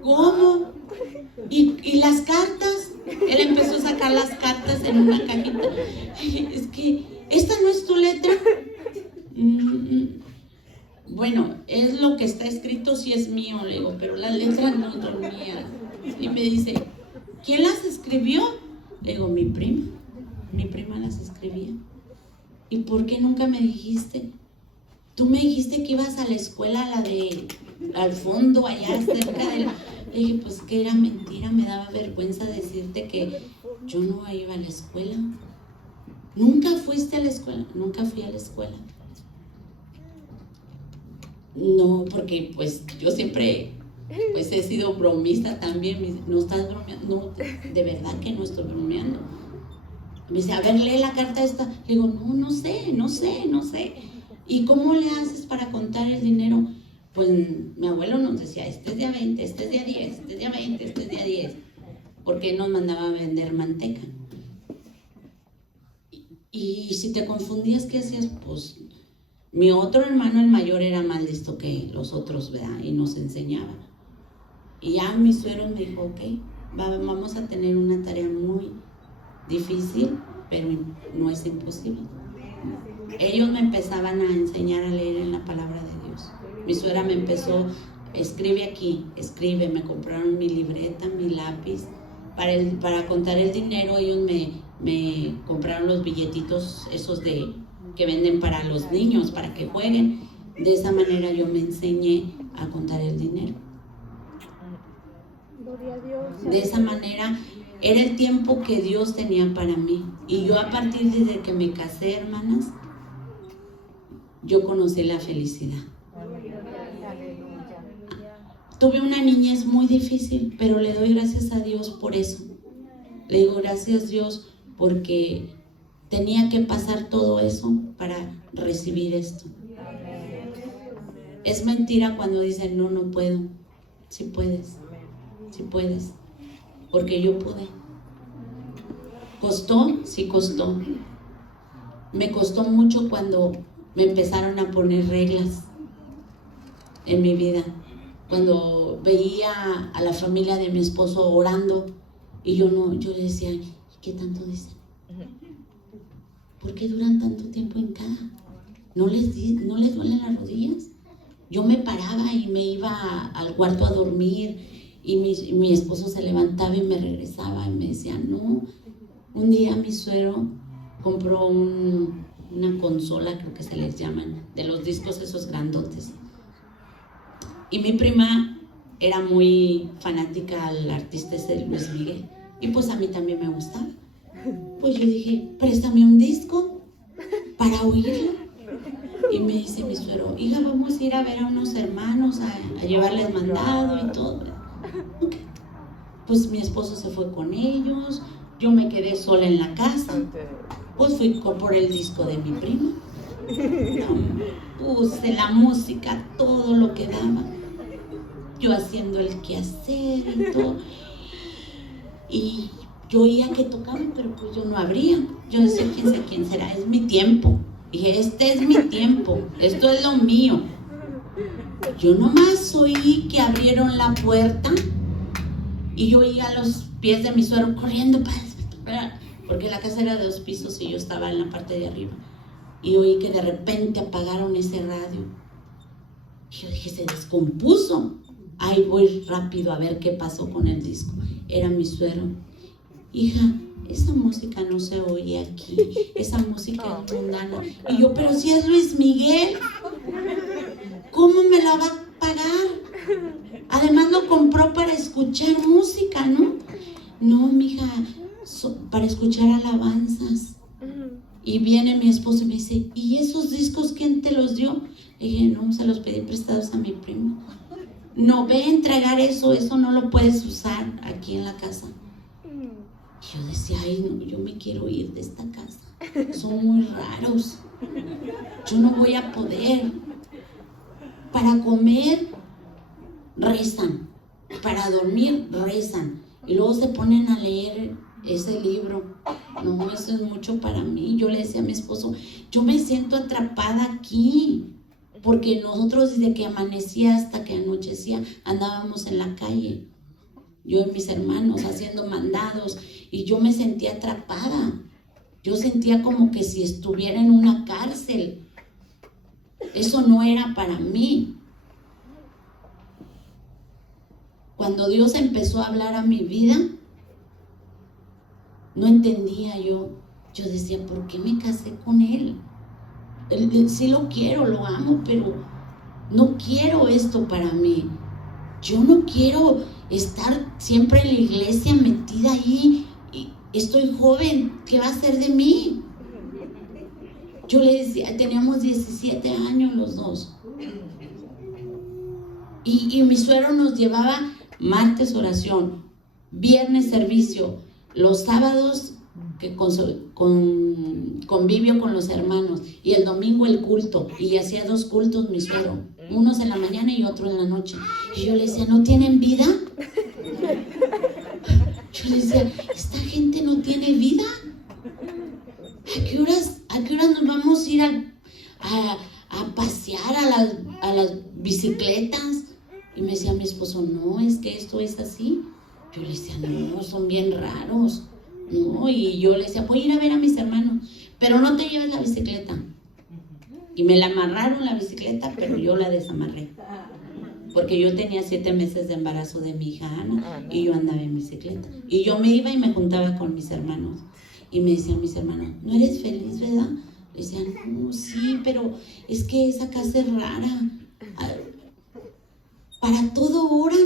¿Cómo? ¿Y las cartas? Él empezó a sacar las cartas en una cajita. Es que, ¿esta no es tu letra? Bueno, es lo que está escrito, si es mío, le digo, pero las letras no son mías. Y me dice, ¿quién las escribió? Le digo, mi prima las escribía. ¿Y por qué nunca me dijiste? Tú me dijiste que ibas a la escuela, la de al fondo, allá cerca de la... Le dije, pues que era mentira, me daba vergüenza decirte que yo no iba a la escuela. ¿Nunca fuiste a la escuela? Nunca fui a la escuela. No, porque pues yo siempre pues he sido bromista también. Me dice, ¿no estás bromeando? No, de verdad que no estoy bromeando. Me dice, a ver, lee la carta esta. Le digo, no sé. ¿Y cómo le haces para contar el dinero? Pues mi abuelo nos decía, este es día 20, este es día 10, este es día 20, este es día 10. Porque él nos mandaba a vender manteca. Y si te confundías, ¿qué hacías? Pues mi otro hermano, el mayor, era más listo que los otros, ¿verdad? Y nos enseñaba. Y ya mi suegro me dijo, ok, vamos a tener una tarea muy difícil, pero no es imposible. Ellos me empezaban a enseñar a leer en la palabra de Dios. Mi suegra me empezó, escribe aquí, escribe, me compraron mi libreta, mi lápiz. Para contar el dinero, ellos me compraron los billetitos esos que venden para los niños, para que jueguen. De esa manera yo me enseñé a contar el dinero. Gloria a Dios. De esa manera era el tiempo que Dios tenía para mí. Y yo, a partir de que me casé, hermanas, yo conocí la felicidad. Tuve una niñez muy difícil, pero le doy gracias a Dios por eso. Le digo gracias, Dios, porque tenía que pasar todo eso para recibir esto. Es mentira cuando dicen, no puedo. Sí puedes, porque yo pude. ¿Costó? Sí costó. Me costó mucho cuando me empezaron a poner reglas en mi vida. cuando veía a la familia de mi esposo orando y yo le decía, ¿qué tanto dicen? ¿Por qué duran tanto tiempo en cada? ¿No les duelen las rodillas? Yo me paraba y me iba al cuarto a dormir y mi esposo se levantaba y me regresaba y me decía, no. Un día mi suegro compró una consola, creo que se les llaman, de los discos esos grandotes. Y mi prima era muy fanática al artista ese Luis Miguel. Y pues a mí también me gustaba. Pues yo dije, préstame un disco para oírlo. Y me dice mi suegro, hija, vamos a ir a ver a unos hermanos, a llevarles mandado y todo. Okay. Pues mi esposo se fue con ellos, yo me quedé sola en la casa. Pues fui por el disco de mi prima. Puse la música, todo lo que daba. Yo haciendo el quehacer y todo. Y yo oía que tocaban, pero pues yo no abría. Yo decía, quién será, es mi tiempo. Dije, este es mi tiempo, esto es lo mío. Yo nomás oí que abrieron la puerta y yo oía a los pies de mi suegro corriendo, porque la casa era de 2 pisos y yo estaba en la parte de arriba. Y oí que de repente apagaron ese radio. Y yo dije, se descompuso. Ahí voy rápido a ver qué pasó con el disco. Era mi suegro. Hija, esa música no se oye aquí, esa música es mundana. Y yo, pero si es Luis Miguel, ¿cómo me la va a pagar? Además lo compró para escuchar música, ¿no? No, mija, para escuchar alabanzas. Y viene mi esposo y me dice, ¿y esos discos quién te los dio? Le dije, no, se los pedí prestados a mi primo. No, ve a entregar eso no lo puedes usar aquí en la casa. Yo decía, ay, no, yo me quiero ir de esta casa. Son muy raros. Yo no voy a poder. Para comer, rezan. Para dormir, rezan. Y luego se ponen a leer ese libro. No, eso es mucho para mí. Yo le decía a mi esposo, yo me siento atrapada aquí. Porque nosotros desde que amanecía hasta que anochecía andábamos en la calle. Yo y mis hermanos haciendo mandados y yo me sentía atrapada. Yo sentía como que si estuviera en una cárcel. Eso no era para mí. Cuando Dios empezó a hablar a mi vida, no entendía yo. Yo decía, ¿por qué me casé con él? Sí lo quiero, lo amo, pero no quiero esto para mí. Yo no quiero estar siempre en la iglesia metida ahí. Estoy joven, ¿qué va a hacer de mí? Yo le decía, teníamos 17 años los dos. Y mi suegro nos llevaba martes oración, viernes servicio, los sábados que convivio con los hermanos y el domingo el culto. Y hacía 2 cultos mi suegro, unos en la mañana y otro en la noche. Y yo le decía, ¿no tienen vida? Yo le decía, ¿esta gente no tiene vida? ¿A qué horas nos vamos a ir a pasear a las bicicletas? Y me decía mi esposo, no, es que esto es así. Yo le decía, no, son bien raros. No, y yo le decía, voy a ir a ver a mis hermanos, pero no te lleves la bicicleta. Y me la amarraron la bicicleta, pero yo la desamarré. Porque yo tenía 7 meses de embarazo de mi hija Ana y yo andaba en bicicleta. Y yo me iba y me juntaba con mis hermanos. Y me decían mis hermanos, ¿no eres feliz, verdad? Le decían, no, sí, pero es que esa casa es rara. Para todo oran.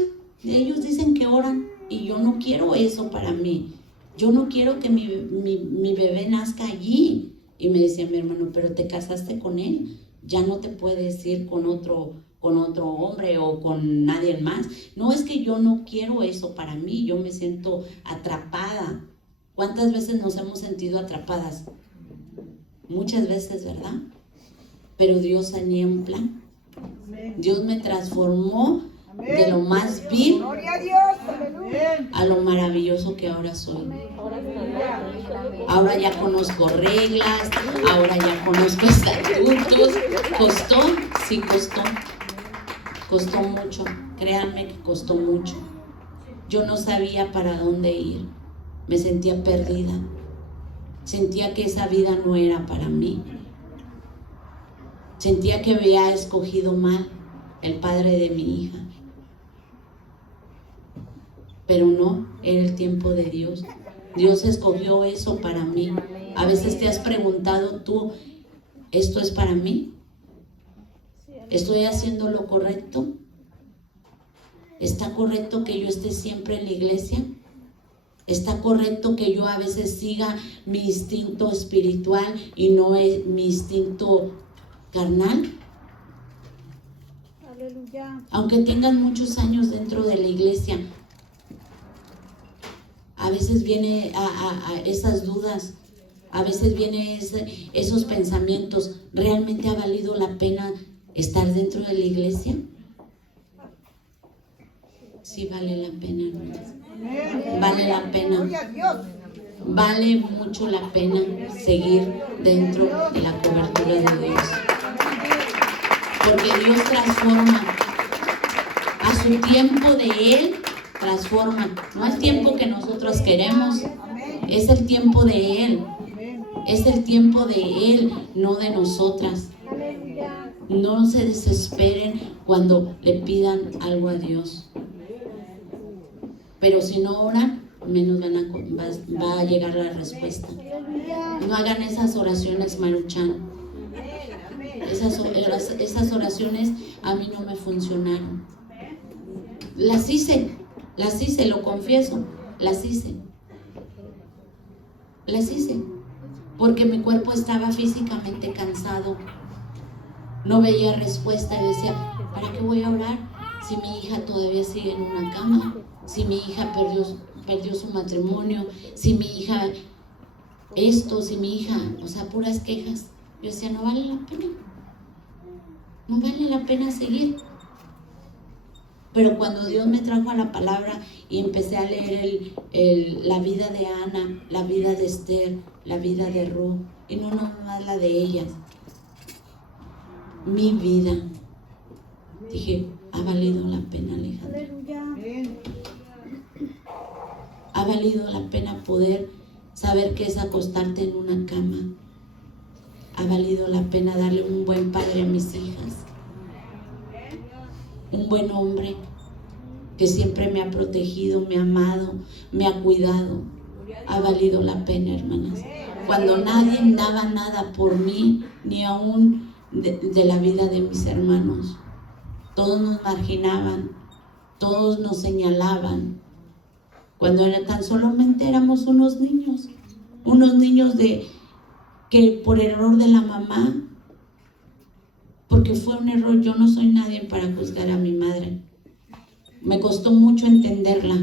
Ellos dicen que oran. Y yo no quiero eso para mí. Yo no quiero que mi bebé nazca allí. Y me decía mi hermano, pero te casaste con él. Ya no te puedes ir con otro hombre o con nadie más. No, es que yo no quiero eso para mí. Yo me siento atrapada. ¿Cuántas veces nos hemos sentido atrapadas? Muchas veces, ¿verdad? Pero Dios tenía un plan. Dios me transformó de lo más vil a lo maravilloso que ahora soy. Ahora ya conozco reglas, ahora ya conozco estatutos. ¿Costó? Sí, costó mucho. créanme que costó mucho. Yo no sabía para dónde ir, me sentía perdida, sentía que esa vida no era para mí, sentía que había escogido mal el padre de mi hija, pero no, era el tiempo de Dios. Dios escogió eso para mí. A veces te has preguntado tú, ¿esto es para mí? ¿Estoy haciendo lo correcto? ¿Está correcto que yo esté siempre en la iglesia? ¿Está correcto que yo a veces siga mi instinto espiritual y no es mi instinto carnal? Aleluya. Aunque tengan muchos años dentro de la iglesia, a veces viene a esas dudas, a veces viene esos pensamientos. ¿Realmente ha valido la pena estar dentro de la iglesia? Sí vale la pena, hermanos. Vale la pena. Gloria a Dios. Vale mucho la pena seguir dentro de la cobertura de Dios. Porque Dios transforma. A su tiempo de Él transforma. No es tiempo que nosotros queremos. Es el tiempo de Él. Es el tiempo de Él, no de nosotras. Aleluya. No se desesperen cuando le pidan algo a Dios. Pero si no oran, menos va a llegar la respuesta. Aleluya. No hagan esas oraciones, Maruchan. Esas oraciones a mí no me funcionaron. Las hice, lo confieso, las hice. Porque mi cuerpo estaba físicamente cansado. No veía respuesta y decía, ¿para qué voy a orar si mi hija todavía sigue en una cama? Si mi hija perdió su matrimonio, si mi hija esto, si mi hija, o sea, puras quejas. Yo decía, no vale la pena. No vale la pena seguir. Pero cuando Dios me trajo a la palabra y empecé a leer la vida de Ana, la vida de Esther, la vida de Ruth, y no nomás la de ellas, mi vida, dije, ha valido la pena, Alejandra. Aleluya. Ha valido la pena poder saber qué es acostarte en una cama. Ha valido la pena darle un buen padre a mis hijas. Un buen hombre que siempre me ha protegido, me ha amado, me ha cuidado. Ha valido la pena, hermanas. Cuando nadie daba nada por mí, ni aún de la vida de mis hermanos. Todos nos marginaban, todos nos señalaban. Cuando tan solamente éramos unos niños de que por error de la mamá, porque fue un error, yo no soy nadie para juzgar a mi madre. Me costó mucho entenderla,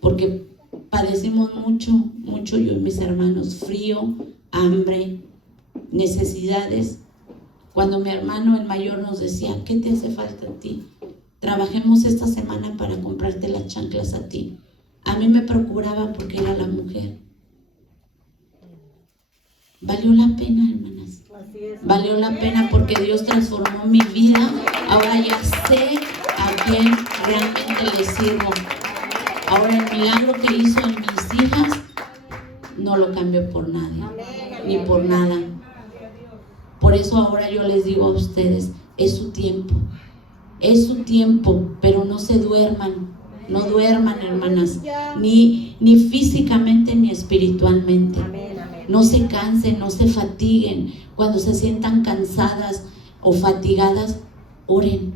porque padecimos mucho yo y mis hermanos, frío, hambre, necesidades. Cuando mi hermano el mayor nos decía, ¿qué te hace falta a ti? Trabajemos esta semana para comprarte las chanclas a ti. A mí me procuraban porque era la mujer. Valió la pena, hermanas. Valió la pena porque Dios transformó mi vida. Ahora ya sé a quién realmente le sirvo. Ahora el milagro que hizo en mis hijas no lo cambio por nadie, ni por nada. Por eso ahora yo les digo a ustedes, es su tiempo, pero no se duerman, no duerman, hermanas, ni físicamente ni espiritualmente. No se cansen, no se fatiguen. Cuando se sientan cansadas o fatigadas, oren.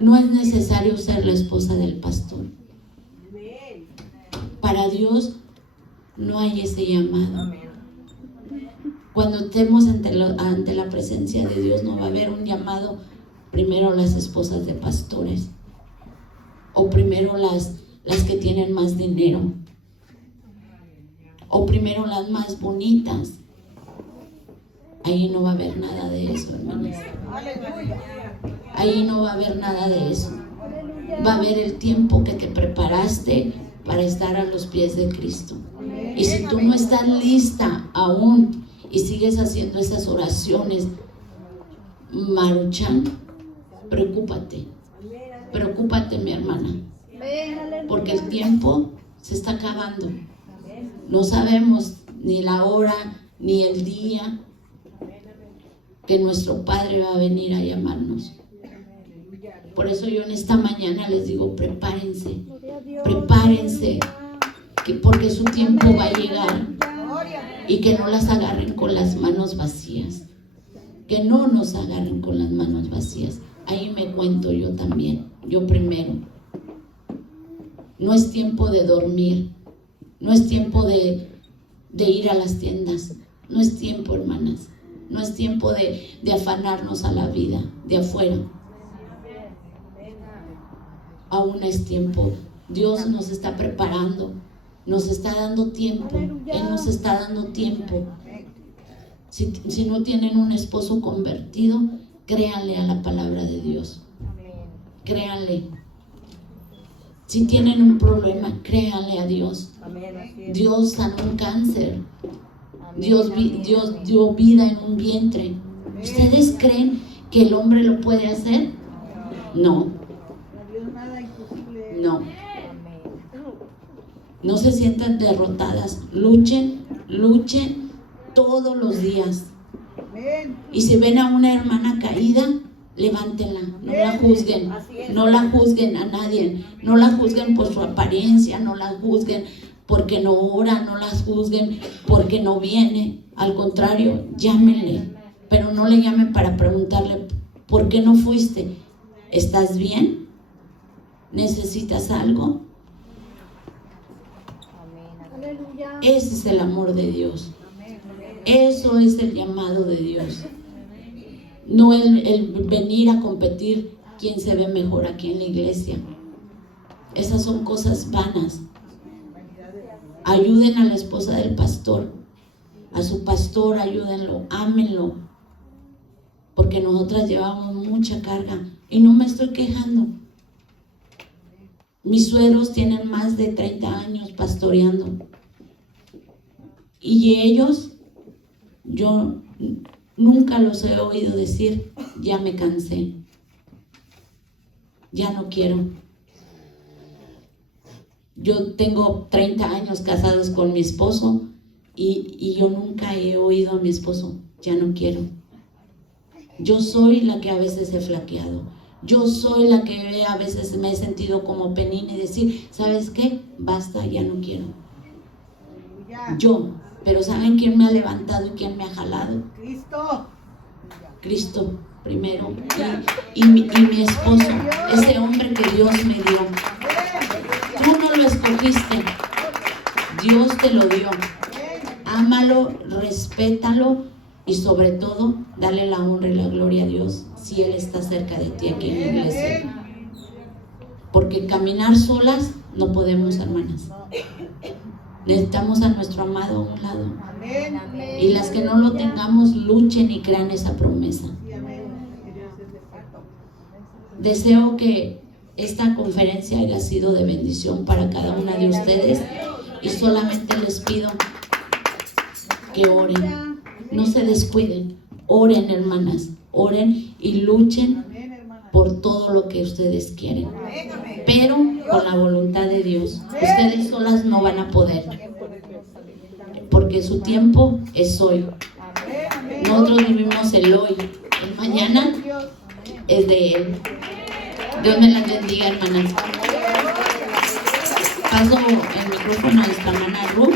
No es necesario ser la esposa del pastor. Para Dios no hay ese llamado. Cuando estemos ante la presencia de Dios, no va a haber un llamado primero las esposas de pastores o primero las que tienen más dinero o primero las más bonitas. Ahí no va a haber nada de eso, hermanos. Ahí no va a haber nada de eso. Va a haber el tiempo que te preparaste para estar a los pies de Cristo. Y si tú no estás lista aún y sigues haciendo esas oraciones, Maruchan, preocúpate. Preocúpate, mi hermana, Amén, aleluya. porque el tiempo se está acabando. No sabemos ni la hora ni el día que nuestro Padre va a venir a llamarnos. Por eso yo en esta mañana les digo, prepárense, Gloria a Dios. prepárense, porque su tiempo va a llegar. Gloria. Y que no las agarren con las manos vacías. Que no nos agarren con las manos vacías. Ahí me cuento yo también, yo primero. No es tiempo de dormir. No es tiempo de ir a las tiendas. No es tiempo, hermanas. No es tiempo de afanarnos a la vida de afuera. Aún es tiempo. Dios nos está preparando. Nos está dando tiempo. Él nos está dando tiempo. Si no tienen un esposo convertido, créanle a la palabra de Dios. Créanle. Si tienen un problema, créanle a Dios. Dios sanó un cáncer. Dios dio vida en un vientre. ¿Ustedes creen que el hombre lo puede hacer? No. Para Dios nada imposible. No. No se sientan derrotadas. Luchen todos los días. Amén. Y si ven a una hermana caída, levántenla. No la juzguen. No la juzguen a nadie. No la juzguen por su apariencia. No la juzguen porque no ora. No la juzguen porque no viene. Al contrario, llámenle. Pero no le llamen para preguntarle, ¿por qué no fuiste? ¿Estás bien? ¿Necesitas algo? Aleluya. Ese es el amor de Dios. Eso es el llamado de Dios. No el venir a competir quién se ve mejor aquí en la iglesia. Esas son cosas vanas. Ayuden a la esposa del pastor, a su pastor, ayúdenlo, ámenlo. Porque nosotras llevamos mucha carga y no me estoy quejando. Mis suegros tienen más de 30 años pastoreando. Y ellos, yo nunca los he oído decir, ya me cansé, ya no quiero. Yo tengo 30 años casados con mi esposo y yo nunca he oído a mi esposo, ya no quiero. Yo soy la que a veces he flaqueado. Yo soy la que a veces me he sentido como Penina y decir, ¿sabes qué? Basta, ya no quiero. Yo, pero ¿saben quién me ha levantado y quién me ha jalado? Cristo. Cristo primero y mi esposo, ese hombre que Dios me dio. Tú no lo escogiste, Dios te lo dio. Ámalo, respétalo y sobre todo, dale la honra y la gloria a Dios si Él está cerca de ti aquí en la iglesia. Porque caminar solas no podemos, hermanas. Necesitamos a nuestro amado a un lado. Amén. Y las que no lo tengamos, luchen y crean esa promesa. Deseo que esta conferencia haya sido de bendición para cada una de ustedes. Y solamente les pido que oren. No se descuiden. Oren, hermanas. Oren y luchen por todo lo que ustedes quieren. Pero con la voluntad de Dios. Ustedes solas no van a poder. Porque su tiempo es hoy. Nosotros vivimos el hoy. El mañana es de Él. Dios me las bendiga, hermanas. Paso el micrófono a esta hermana Ruth.